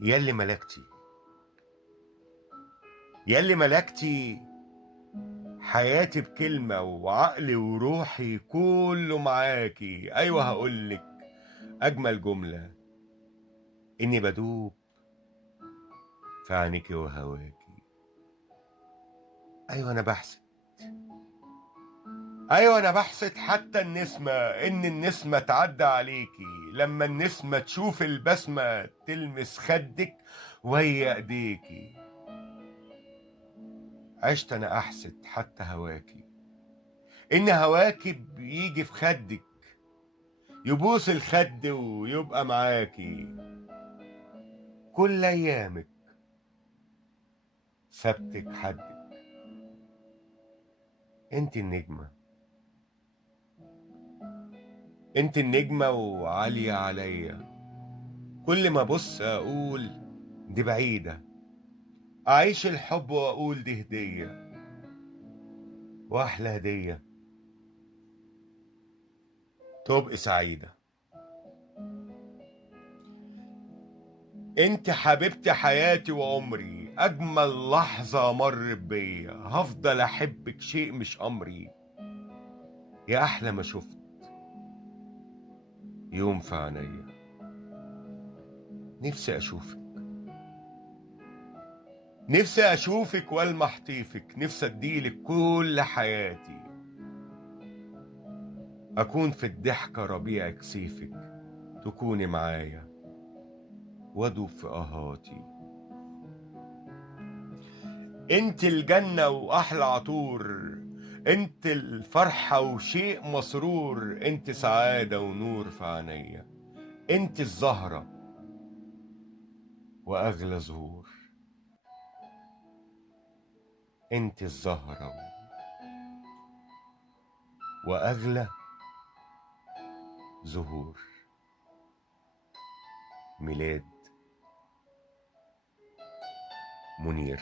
ياللي ملكتي ياللي ملكتي حياتي بكلمة، وعقلي وروحي كله معاكي. أيوة هقولك أجمل جملة، إني بدوب في عينيكي وهواكي. أيوة أنا بحسد، أيوة أنا بحسد حتى النسمة، إن النسمة تعدى عليكي. لما النسمة تشوف البسمة تلمس خدك وهي إيديكي. عشت أنا أحسد حتى هواكي، إن هواكي بيجي في خدك، يبوس الخد ويبقى معاكي. كل أيامك سبتك حدك. انت النجمة، انت النجمة وعالية عليا. كل ما ابص اقول دي بعيدة، اعيش الحب واقول دي هدية، واحلى هدية تبقي سعيدة. انت حبيبتي حياتي وعمري، اجمل لحظة مرت بيا. هفضل احبك شيء مش امري، يا احلى ما شفت يوم في عينيا. نفسي اشوفك، نفسي اشوفك والمح طيفك. نفسي اديلك كل حياتي، اكون في الضحكة ربيعك سيفك. تكوني معايا وادوب في اهاتي. انت الجنة واحلى عطور، انت الفرحة وشيء مسرور. انت سعادة ونور في عينيا، انت الزهرة واغلى زهور. انت الزهرة واغلى زهور. ميلاد منير.